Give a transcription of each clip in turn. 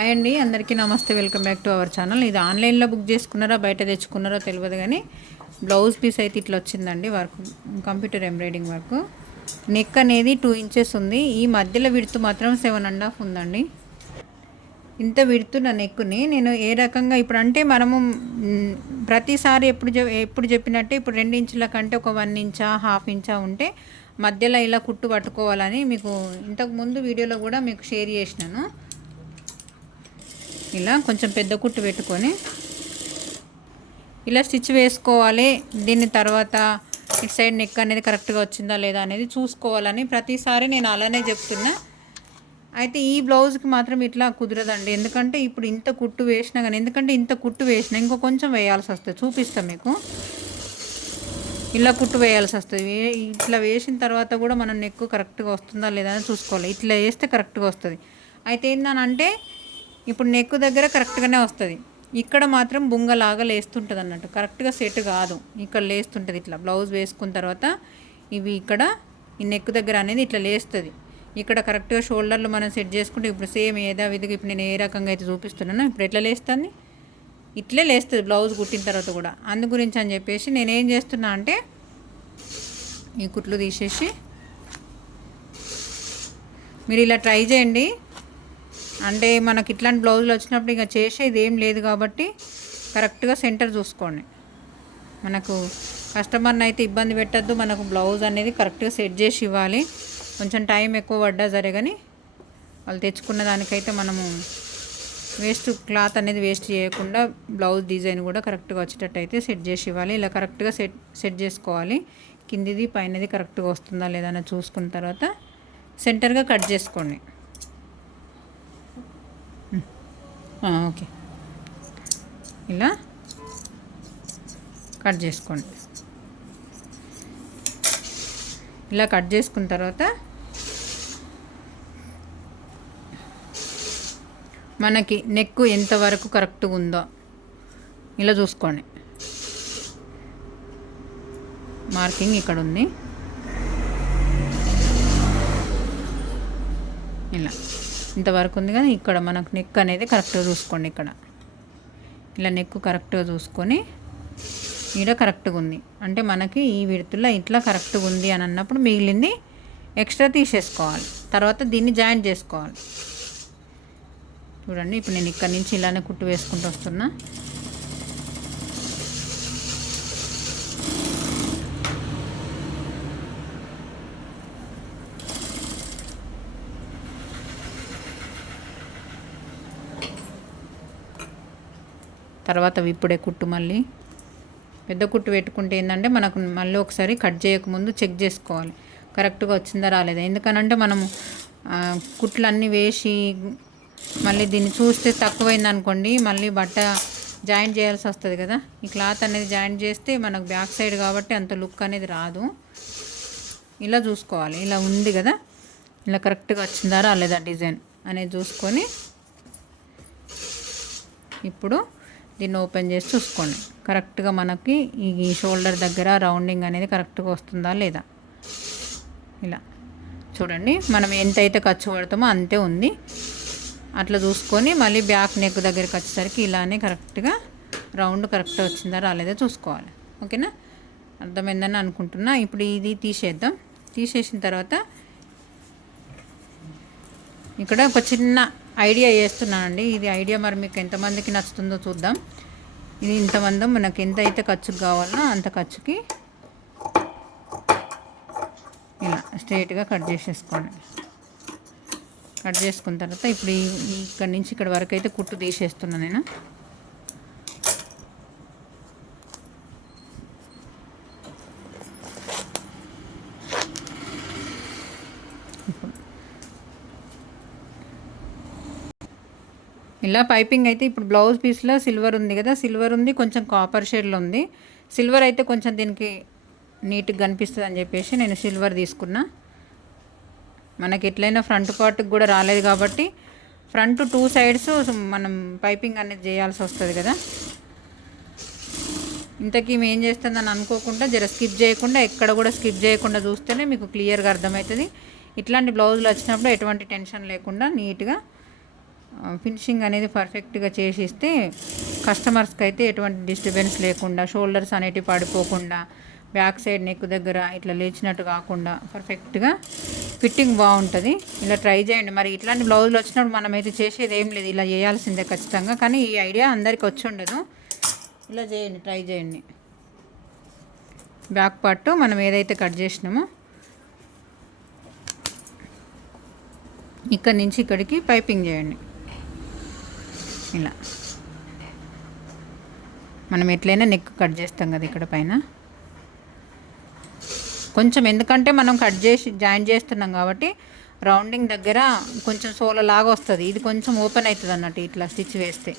Hi అండి, అందరికీ నమస్తే. Welcome back to our channel. ఇది ఆన్లైన్లో బుక్ చేసుకున్నారా బయట తెచ్చుకున్నారో తెలియదు కానీ బ్లౌజ్ పీస్ అయితే ఇట్లా వచ్చిందండి. Work computer embroidering work. Neck అనేది 2 ఇంచెస్ ఉంది. ఈ మధ్యలో విడుతు మాత్రం 7.5 ఉందండి. ఇంత విడుతున్న నెక్కుని నేను ఏ రకంగా ఇప్పుడు అంటే మనము ప్రతిసారి ఎప్పుడు చెప్పినట్టే ఇప్పుడు 2 ఇంచుల కంటే ఒక 1 ఇంచా 1/2 ఇంచా ఉంటే మధ్యలో ఇలా కుట్టు పట్టుకోవాలని మీకు ఇంతకు ముందు వీడియోలో కూడా మీకు షేర్ చేసినాను. ఇలా కొంచెం పెద్ద కుట్టు పెట్టుకొని ఇలా స్టిచ్ వేసుకోవాలి. దీని తర్వాత ఇటు సైడ్ నెక్ అనేది కరెక్ట్గా వచ్చిందా లేదా అనేది చూసుకోవాలని ప్రతిసారి నేను అలానే చెప్తున్నా. అయితే ఈ బ్లౌజ్కి మాత్రం ఇట్లా కుదరదండి. ఎందుకంటే ఇప్పుడు ఇంత కుట్టు వేసినా కానీ ఇంత కుట్టు వేసినా ఇంకో కొంచెం వేయాల్సి వస్తుంది. చూపిస్తాను మీకు. ఇలా కుట్టు వేయాల్సి వస్తుంది. ఇట్లా వేసిన తర్వాత కూడా మనం నెక్ కరెక్ట్గా వస్తుందా లేదా అని చూసుకోవాలి. ఇట్లా వేస్తే కరెక్ట్గా వస్తుంది. అయితే ఏంటంటే ఇప్పుడు నెక్ దగ్గర కరెక్ట్గానే వస్తుంది. ఇక్కడ మాత్రం బుంగలాగా లేస్తుంటుంది అన్నట్టు, కరెక్ట్గా సెట్ కాదు. ఇక్కడ లేస్తుంటుంది. ఇట్లా బ్లౌజ్ వేసుకున్న తర్వాత ఇవి ఇక్కడ ఈ నెక్ దగ్గర అనేది ఇట్లా లేస్తుంది. ఇక్కడ కరెక్ట్గా షోల్డర్లు మనం సెట్ చేసుకుంటే ఇప్పుడు సేమ్ విధిగా ఇప్పుడు నేను ఏ రకంగా అయితే చూపిస్తున్నానో ఇప్పుడు ఎట్లా లేస్తుంది, ఇట్లే లేస్తుంది బ్లౌజ్ కుట్టిన తర్వాత కూడా. అందు గురించి అని చెప్పేసి నేనేం చేస్తున్నా అంటే ఈ కుట్లు తీసేసి మీరు ఇలా ట్రై చేయండి. అంటే మనకి ఇట్లాంటి బ్లౌజులు వచ్చినప్పుడు ఇంకా చేసేది ఏం లేదు కాబట్టి కరెక్ట్గా సెంటర్ చూసుకోండి. మనకు కస్టమర్ని అయితే ఇబ్బంది పెట్టద్దు. మనకు బ్లౌజ్ అనేది కరెక్ట్గా సెట్ చేసి ఇవ్వాలి. కొంచెం టైం ఎక్కువ పడ్డా సరే కానీ వాళ్ళు తెచ్చుకున్న దానికైతే మనము క్లాత్ అనేది వేస్ట్ చేయకుండా బ్లౌజ్ డిజైన్ కూడా కరెక్ట్గా వచ్చేటట్టు అయితే సెట్ చేసి ఇవ్వాలి. ఇలా కరెక్ట్గా సెట్ చేసుకోవాలి. కిందిది పైనది కరెక్ట్గా వస్తుందా లేదా అని చూసుకున్న తర్వాత సెంటర్గా కట్ చేసుకోండి. ఓకే, ఇలా కట్ చేసుకోండి. ఇలా కట్ చేసుకున్న తర్వాత మనకి నెక్ ఎంతవరకు కరెక్ట్గా ఉందో ఇలా చూసుకోండి. మార్కింగ్ ఇక్కడ ఉంది. ఇలా ఇంతవరకు ఉంది కానీ ఇక్కడ మనకు నెక్ అనేది కరెక్ట్గా చూసుకోండి. ఇక్కడ ఇలా నెక్ కరెక్ట్గా చూసుకొని ఇక్కడ కరెక్ట్గా ఉంది అంటే మనకి ఈ విడతలో ఇట్లా కరెక్ట్గా ఉంది అని అన్నప్పుడు మిగిలింది ఎక్స్ట్రా తీసేసుకోవాలి. తర్వాత దీన్ని జాయింట్ చేసుకోవాలి. చూడండి, ఇప్పుడు నేను ఇక్కడ నుంచి ఇలానే కుట్టు వేసుకుంటూ వస్తున్నా. తర్వాత ఇప్పుడే కుట్టు మళ్ళీ పెద్ద కుట్టు పెట్టుకుంటే ఏంటంటే మనకు మళ్ళీ ఒకసారి కట్ చేయకముందు చెక్ చేసుకోవాలి కరెక్ట్గా వచ్చిందా రాలేదా. ఎందుకనంటే మనము కుట్లు అన్నీ వేసి మళ్ళీ దీన్ని చూస్తే తక్కువైంది అనుకోండి మళ్ళీ బట్ట జాయింట్ చేయాల్సి వస్తుంది కదా. ఈ క్లాత్ అనేది జాయింట్ చేస్తే మనకు బ్యాక్ సైడ్ కాబట్టి అంత లుక్ అనేది రాదు. ఇలా చూసుకోవాలి. ఇలా ఉంది కదా, ఇలా కరెక్ట్గా వచ్చిందా రాలేదా డిజైన్ అనేది చూసుకొని ఇప్పుడు దీన్ని ఓపెన్ చేసి చూసుకోండి. కరెక్ట్గా మనకి ఈ షోల్డర్ దగ్గర రౌండింగ్ అనేది కరెక్ట్గా వస్తుందా లేదా. ఇలా చూడండి, మనం ఎంతైతే ఖర్చు పడతామో అంతే ఉంది. అట్లా చూసుకొని మళ్ళీ బ్యాక్ నెక్ దగ్గరికి వచ్చేసరికి ఇలానే కరెక్ట్గా రౌండ్ కరెక్ట్గా వచ్చిందా రాలేదా చూసుకోవాలి. ఓకేనా, అర్థమైందని అనుకుంటున్నా. ఇప్పుడు ఇది తీసేద్దాం. తీసేసిన తర్వాత ఇక్కడ ఒక చిన్న ఐడియా చేస్తున్నానండి. ఇది ఐడియా మరి మీకు ఎంతమందికి నచ్చుతుందో చూద్దాం. ఇది ఇంతమంది మనకు ఎంత అయితే ఖర్చుకు కావాలనో అంత ఖర్చుకి ఇలా స్ట్రైట్గా కట్ చేసేసుకోండి. కట్ చేసుకున్న తర్వాత ఇప్పుడు ఇక్కడి నుంచి ఇక్కడ వరకు అయితే కుట్టు తీసేస్తున్నాను నేను. ఇలా పైపింగ్ అయితే ఇప్పుడు బ్లౌజ్ పీస్లో సిల్వర్ ఉంది కదా, సిల్వర్ ఉంది, కొంచెం కాపర్ షేడ్లో ఉంది. సిల్వర్ అయితే కొంచెం దీనికి నీట్గా కనిపిస్తుంది అని చెప్పేసి నేను సిల్వర్ తీసుకున్నా. మనకి ఎట్లయినా ఫ్రంట్ పార్ట్కి కూడా రాలేదు కాబట్టి ఫ్రంట్ 2 సైడ్స్ మనం పైపింగ్ అనేది చేయాల్సి వస్తుంది కదా. ఇంతకీ ఏం చేస్తుందని అనుకోకుండా జర స్కిప్ చేయకుండా ఎక్కడ కూడా స్కిప్ చేయకుండా చూస్తేనే మీకు క్లియర్గా అర్థమవుతుంది. ఇట్లాంటి బ్లౌజులు వచ్చినప్పుడు ఎటువంటి టెన్షన్ లేకుండా నీట్గా ఫినిషింగ్ అనేది పర్ఫెక్ట్గా చేసిస్తే కస్టమర్స్కి అయితే ఎటువంటి డిస్టర్బెన్స్ లేకుండా, షోల్డర్స్ అనేటివి పడిపోకుండా, బ్యాక్ సైడ్ నెక్ దగ్గర ఇట్లా లేచినట్టు కాకుండా పర్ఫెక్ట్గా ఫిట్టింగ్ బాగుంటుంది. ఇలా ట్రై చేయండి. మరి ఇట్లాంటి బ్లౌజులు వచ్చినప్పుడు మనమైతే చేసేది ఏం లేదు, ఇలా చేయాల్సిందే ఖచ్చితంగా. కానీ ఈ ఐడియా అందరికి వచ్చి ఉండదు. ఇలా చేయండి, ట్రై చేయండి. బ్యాక్ పార్ట్ మనం ఏదైతే కట్ చేసినామో ఇక్కడి నుంచి ఇక్కడికి పైపింగ్ చేయండి. ఇలా మనం ఎట్లయినా నెక్ కట్ చేస్తాం కదా ఇక్కడ పైన కొంచెం, ఎందుకంటే మనం కట్ చేసి జాయిన్ చేస్తున్నాం కాబట్టి రౌండింగ్ దగ్గర కొంచెం సోల లాగా వస్తుంది. ఇది కొంచెం ఓపెన్ అవుతుంది అన్నట్టు ఇట్లా స్టిచ్ వేస్తే.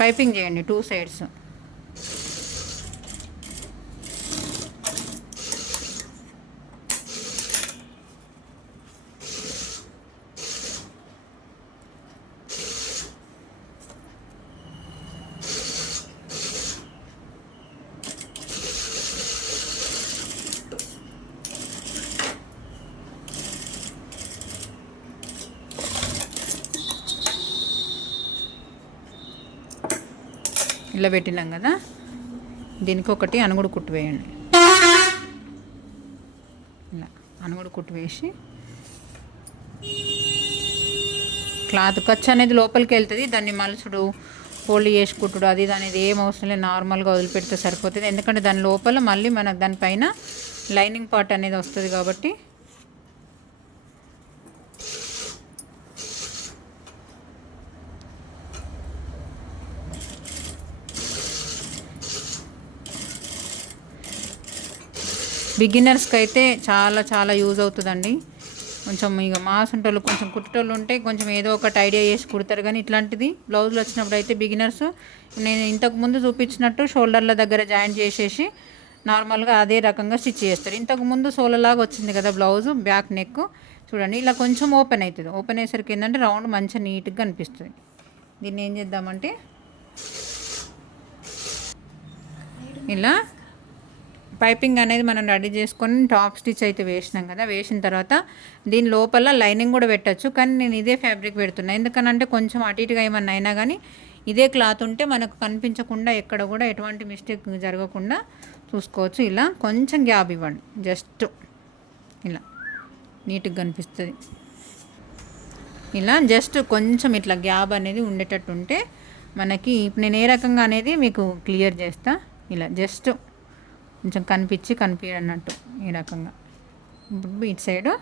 పైపింగ్ చేయండి 2 సైడ్స్. ఇలా పెట్టినాం కదా, దీనికి ఒకటి అనుగుడు కుట్టు వేయండి. ఇలా అనుగుడు కుట్టు వేసి క్లాత్ ఖర్చు అనేది లోపలికి వెళ్తుంది. దాన్ని మలుచుడు, ఫోల్డ్ చేసి కుట్టుడు అది అనేది ఏం అవసరం లేదు, నార్మల్గా వదిలిపెడితే సరిపోతుంది. ఎందుకంటే దాని లోపల మళ్ళీ మనకు దానిపైన లైనింగ్ పార్ట్ అనేది వస్తుంది కాబట్టి బిగినర్స్కి అయితే చాలా చాలా యూజ్ అవుతుందండి. కొంచెం ఇక మాసుంటోళ్ళు, కొంచెం కుట్టేటోళ్ళు ఉంటే కొంచెం ఏదో ఒకటి ఐడియా చేసి కుడతారు. కానీ ఇట్లాంటిది బ్లౌజులు వచ్చినప్పుడు అయితే బిగినర్స్ నేను ఇంతకుముందు చూపించినట్టు షోల్డర్ల దగ్గర జాయిన్ చేసేసి నార్మల్గా అదే రకంగా స్టిచ్ చేస్తారు. ఇంతకుముందు సోలలాగా వచ్చింది కదా బ్లౌజు, బ్యాక్ నెక్ చూడండి ఇలా కొంచెం ఓపెన్ అవుతుంది. ఓపెన్ అయ్యేసరికి ఏంటంటే రౌండ్ మంచిగా నీట్గా అనిపిస్తుంది. దీన్ని ఏం చేద్దామంటే ఇలా పైపింగ్ అనేది మనం రెడీ చేసుకొని టాప్ స్టిచ్ అయితే వేసినాం కదా, వేసిన తర్వాత దీని లోపల లైనింగ్ కూడా పెట్టచ్చు. కానీ నేను ఇదే ఫ్యాబ్రిక్ పెడుతున్నా, ఎందుకనంటే కొంచెం అటు ఇటుగా ఏమన్నా అయినా కానీ ఇదే క్లాత్ ఉంటే మనకు కనిపించకుండా, ఎక్కడ కూడా ఎటువంటి మిస్టేక్ జరగకుండా చూసుకోవచ్చు. ఇలా కొంచెం గ్యాప్ ఇవ్వండి, జస్ట్ ఇలా నీట్గా కనిపిస్తుంది. ఇలా జస్ట్ కొంచెం ఇట్లా గ్యాప్ అనేది ఉండేటట్టు ఉంటే మనకి, నేను ఏ రకంగా అనేది మీకు క్లియర్ చేస్తా. ఇలా జస్ట్ కొంచెం కనిపించన్నట్టు ఈ రకంగా. ఇప్పుడు ఇటు సైడు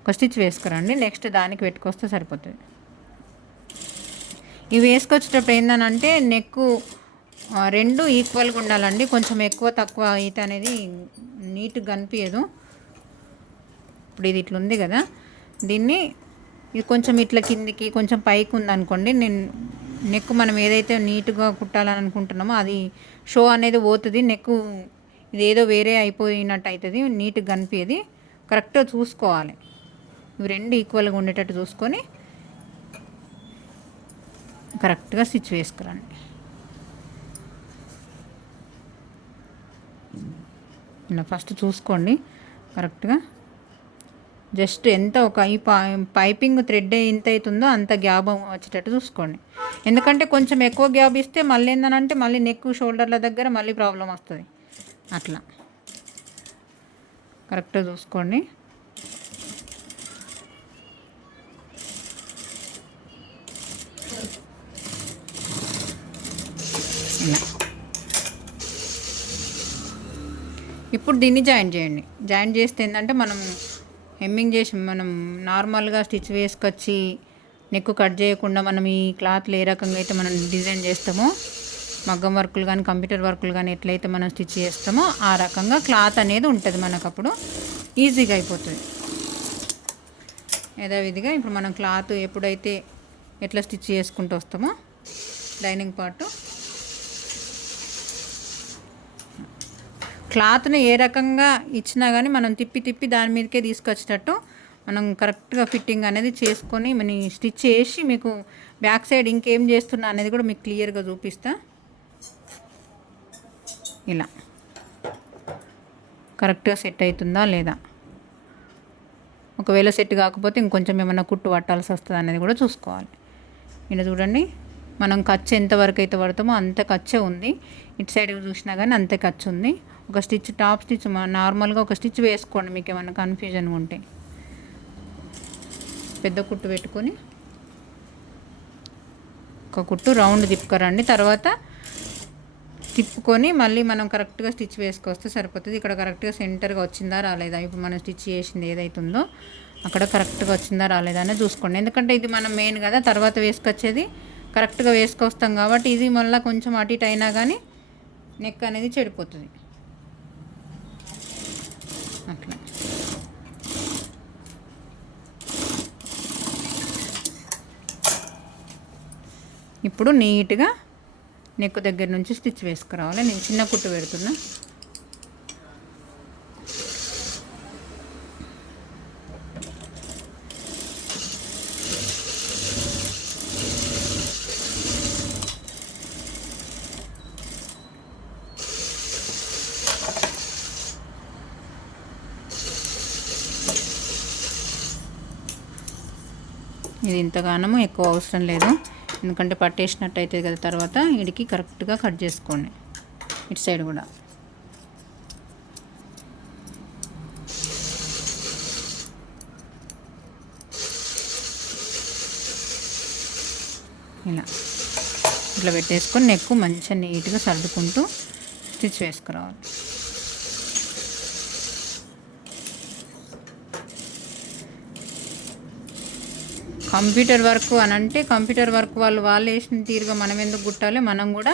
ఒక స్టిచ్ వేసుకురండి, నెక్స్ట్ దానికి పెట్టుకొస్తే సరిపోతుంది. ఇవి వేసుకొచ్చేటప్పుడు ఏంటంటే నెక్ రెండు ఈక్వల్గా ఉండాలండి. కొంచెం ఎక్కువ తక్కువ అయితే అనేది నీట్గా కనిపించదు. ఇప్పుడు ఇది ఇట్లా ఉంది కదా, దీన్ని ఇది కొంచెం ఇట్లా కిందికి కొంచెం పైకి ఉందనుకోండి, నేను నెక్ మనం ఏదైతే నీట్గా కుట్టాలని అనుకుంటున్నామో అది షో అనేది పోతుంది. నెక్ ఇదేదో వేరే అయిపోయినట్టు అవుతుంది, నీట్గా కనిపించేది. కరెక్ట్గా చూసుకోవాలి, ఇవి రెండు ఈక్వల్గా ఉండేటట్టు చూసుకొని కరెక్ట్గా స్టిచ్ వేసుకురండి. ఇలా ఫస్ట్ చూసుకోండి కరెక్ట్గా. జస్ట్ ఎంత ఒక ఈ పైపింగ్ థ్రెడ్ ఎంత అవుతుందో అంత గ్యాప్ వచ్చేటట్టు చూసుకోండి. ఎందుకంటే కొంచెం ఎక్కువ గ్యాప్ ఇస్తే మళ్ళీ ఏంటంటే మళ్ళీ నెక్ షోల్డర్ల దగ్గర మళ్ళీ ప్రాబ్లం వస్తుంది. అట్లా కరెక్ట్గా చూసుకోండి. ఇలా ఇప్పుడు దీన్ని జాయిన్ చేయండి. జాయిన్ చేస్తే ఏంటంటే మనం హెమ్మింగ్ చేసి మనం నార్మల్గా స్టిచ్ వేసుకొచ్చి నెక్ కట్ చేయకుండా మనం ఈ క్లాత్లు ఏ రకంగా అయితే మనం డిజైన్ చేస్తామో, మగ్గం వర్కులు కానీ కంప్యూటర్ వర్కులు కానీ ఎట్లయితే మనం స్టిచ్ చేస్తామో ఆ రకంగా క్లాత్ అనేది ఉంటుంది మనకు. అప్పుడు ఈజీగా అయిపోతుంది. యథావిధిగా ఇప్పుడు మనం క్లాత్ ఎప్పుడైతే ఎట్లా స్టిచ్ చేసుకుంటూ వస్తామో లైనింగ్ పార్ట్, క్లాత్ని ఏ రకంగా ఇచ్చినా కానీ మనం తిప్పి తిప్పి దాని మీదకే తీసుకొచ్చేటట్టు మనం కరెక్ట్గా ఫిట్టింగ్ అనేది చేసుకొని మన స్టిచ్ చేసి మీకు బ్యాక్ సైడ్ ఇంకేం చేస్తున్నా అనేది కూడా మీకు క్లియర్గా చూపిస్తా. ఇలా కరెక్ట్గా సెట్ అవుతుందా లేదా, ఒకవేళ సెట్ కాకపోతే ఇంకొంచెం ఏమైనా కుట్టు పట్టాల్సి వస్తుంది అనేది కూడా చూసుకోవాలి. ఇక్కడ చూడండి, మనం ఖర్చు ఎంతవరకు అయితే పడతామో అంత ఖర్చే ఉంది. ఇటు సైడ్ చూసినా కానీ అంతే ఖర్చు ఉంది. ఒక స్టిచ్, టాప్ స్టిచ్ నార్మల్గా ఒక స్టిచ్ వేసుకోండి మీకు ఏమైనా కన్ఫ్యూజన్ ఉంటే. పెద్ద కుట్టు పెట్టుకొని ఒక కుట్టు రౌండ్ తిప్పుకరండి. తర్వాత తిప్పుకొని మళ్ళీ మనం కరెక్ట్గా స్టిచ్ వేసుకొస్తే సరిపోతుంది. ఇక్కడ కరెక్ట్గా సెంటర్గా వచ్చిందా రాలేదా, ఇప్పుడు మనం స్టిచ్ చేసింది ఏదైతుందో అక్కడ కరెక్ట్గా వచ్చిందా రాలేదా అనేది చూసుకోండి. ఎందుకంటే ఇది మనం మెయిన్ కదా, తర్వాత వేసుకొచ్చేది కరెక్ట్గా వేసుకొస్తాం కాబట్టి ఇది మళ్ళీ కొంచెం అటు ఇటు అయినా కానీ నెక్ అనేది చెడిపోతుంది. అట్లా ఇప్పుడు నీట్గా నెక్ దగ్గర నుంచి స్టిచ్ వేసుకురావాలి. నేను చిన్న కుట్టు పెడుతున్నా. ఇది ఇంతగానము ఎక్కువ అవసరం లేదు, ఎందుకంటే పట్టేసినట్టు అవుతుంది కదా. తర్వాత ఇడికి కరెక్ట్గా కట్ చేసుకోండి. ఇటు సైడ్ కూడా ఇట్లా పెట్టేసుకొని నెక్ మంచిగా నీట్గా సర్దుకుంటూ స్టిచ్ వేసుకురావాలి. కంప్యూటర్ వర్క్ అని అంటే కంప్యూటర్ వర్క్ వాళ్ళు వేసిన తీరుగా మనం ఎందుకు కుట్టాలి, మనం కూడా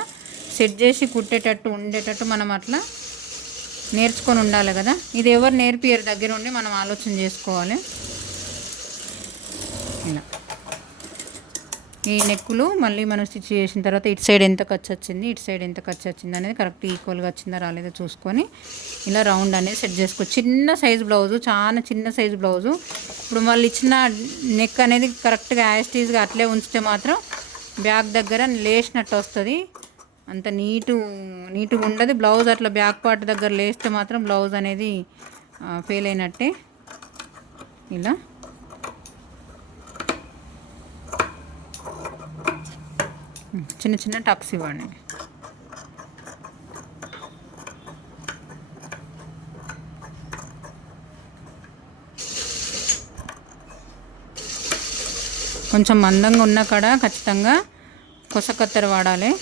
సెట్ చేసి కుట్టేటట్టు ఉండేటట్టు మనం అట్లా నేర్చుకొని ఉండాలి కదా. ఇది ఎవరు నేర్పియరు, దగ్గర ఉండి మనం ఆలోచన చేసుకోవాలి. ఇలా ఈ నెక్కులు మళ్ళీ మనం స్టిచ్ చేసిన తర్వాత ఇటు సైడ్ ఎంత ఖర్చు వచ్చింది, ఇటు సైడ్ ఎంత ఖర్చు వచ్చింది అనేది కరెక్ట్ ఈక్వల్గా వచ్చిందా రాలేదో చూసుకొని ఇలా రౌండ్ అనేది సెట్ చేసుకో. చిన్న సైజు బ్లౌజు, చాలా చిన్న సైజు బ్లౌజు. ఇప్పుడు వాళ్ళు ఇచ్చిన నెక్ అనేది కరెక్ట్గా యాస్టీజ్గా అట్లే ఉంచితే మాత్రం బ్యాక్ దగ్గర లేసినట్టు వస్తుంది. అంత నీట్గా ఉండదు బ్లౌజ్. అట్లా బ్యాక్ పార్ట్ దగ్గర లేస్తే మాత్రం బ్లౌజ్ అనేది ఫెయిల్ అయినట్టే. ఇలా చిన్న చిన్న టక్స్ ఇవ్వండి. కొంచెం మందంగా ఉన్న కాడ ఖచ్చితంగా కొస కత్తెర వాడాలి.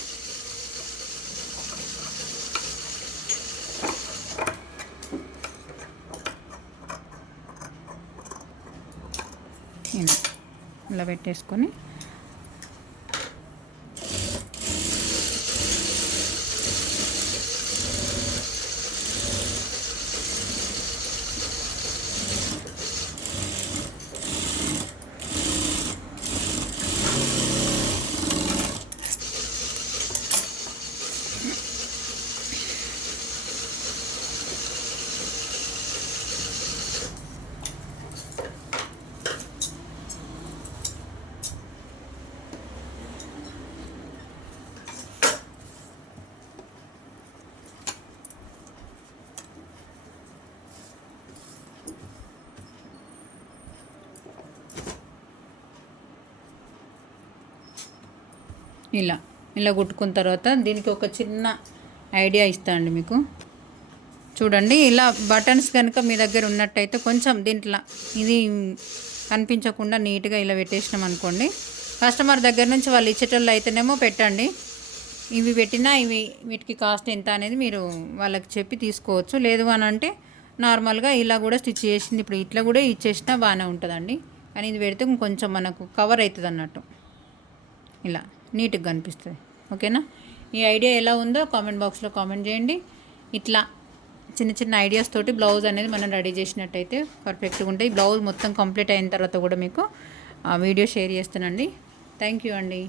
ఇలా పెట్టేసుకొని ఇలా కుట్టుకున్న తర్వాత దీనికి ఒక చిన్న ఐడియా ఇస్తా అండి మీకు. చూడండి, ఇలా బటన్స్ కనుక మీ దగ్గర ఉన్నట్టయితే కొంచెం దీంట్లో ఇది కనిపించకుండా నీట్గా ఇలా పెట్టేసినాం అనుకోండి. కస్టమర్ దగ్గర నుంచి వాళ్ళు ఇచ్చేటోళ్ళు అయితేనేమో పెట్టండి, ఇవి పెట్టినా వీటికి కాస్ట్ ఎంత అనేది మీరు వాళ్ళకి చెప్పి తీసుకోవచ్చు. లేదు అని అంటే నార్మల్గా ఇలా కూడా స్టిచ్ చేసింది ఇప్పుడు ఇట్లా కూడా ఇచ్చేసినా బాగానే ఉంటుందండి. కానీ ఇది పెడితే కొంచెం మనకు కవర్ అవుతుంది అన్నట్టు, ఇలా నీట్గా కనిపిస్తుంది. ఓకేనా? ఈ ఐడియా ఎలా ఉందో కామెంట్ బాక్స్లో కామెంట్ చేయండి. ఇట్లా చిన్న చిన్న ఐడియాస్ తోటి బ్లౌజ్ అనేది మనం రెడీ చేసినట్టయితే పర్ఫెక్ట్గా ఉంటాయి. బ్లౌజ్ మొత్తం కంప్లీట్ అయిన తర్వాత కూడా మీకు ఆ వీడియో షేర్ చేస్తానండి. థ్యాంక్ యూ అండి.